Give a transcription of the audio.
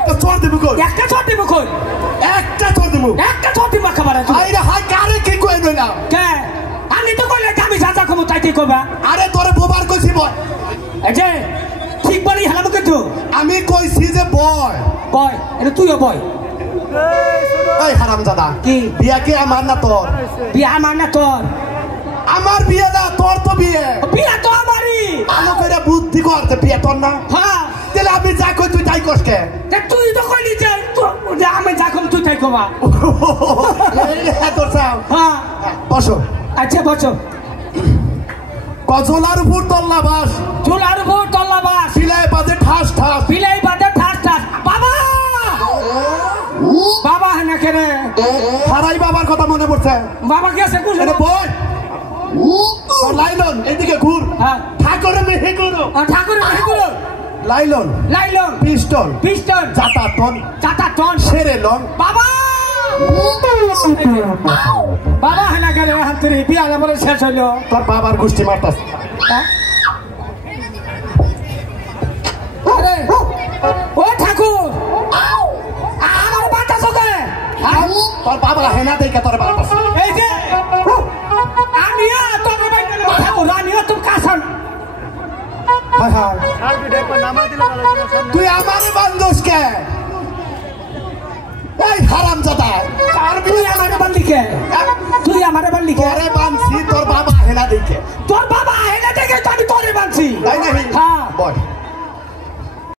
একটা চর দিব কই একটা চর দিব কই একটা চর দিব খাবারে আইরে হাই কারে কি কই নইলা কে আমি তো কইলে আমি সাজা কমু তাই তুই কইবা আরে তোরে বোবার কইছি বয় এই যে ঠিক বলি হালাম কিন্তু আমি কইছি যে বয় বয় এটা তুইও বয় এই হারামজাদা কি বিয়া কি আমার না তোর বিয়া আমার না তোর আমার বিয়ে না তোর তো বিয়ে বিয়া তো আমারই ভালো করে বুদ্ধি করতে বিয়ে তোর না হ্যাঁ তাহলে আমি যা কই তুই তাই কষ্ট তুই তো কইলি যে আমি যা কম তুই তাই কবা তোর চাও হ্যাঁ বসো আচ্ছা বসো কজলার উপর তল্লা বাস চুলার উপর তল্লা বাস সিলাই বাজে ঠাস ঠাস বিলাই বাদে ঠাস ঠাস বাবা বাবা হ্যাঁ কেনে হারাই বাবার কথা মনে পড়ছে বাবা গেছে কুসুম এটা বই লাইলন এদিকে ঘুর হ্যাঁ ঠাকুরের মেহে গুলো ঠাকুরের মেহেগুলো লাইলন লাইলন পিস্টল পিস্টন চাটা টন সেরে লন বাবা বাবা হ্যাঁ কেনে হাতুরি বিয়া বলে শেষ হইলো তোর বাবার গোষ্ঠী মারতাস আরে ও ঠাকুর আমার বাতা সকে তোর বাবা হেনা দেখে তোর বাবা এই যে আমিও তোর বাইরে ঠাকুর আমিও তোর কাছন হায় হায় তুই আমারে বান্ধস কে এই হারামজাদা তুই আমারে বান্ধি কে তুই আমারে বান্ধি কে তোরে বানছি তোর বাবা হেনা দেখে তোর বাবা হেনা দেখে তো আমি তোরে বানছি তাই নাকি হ্যাঁ বল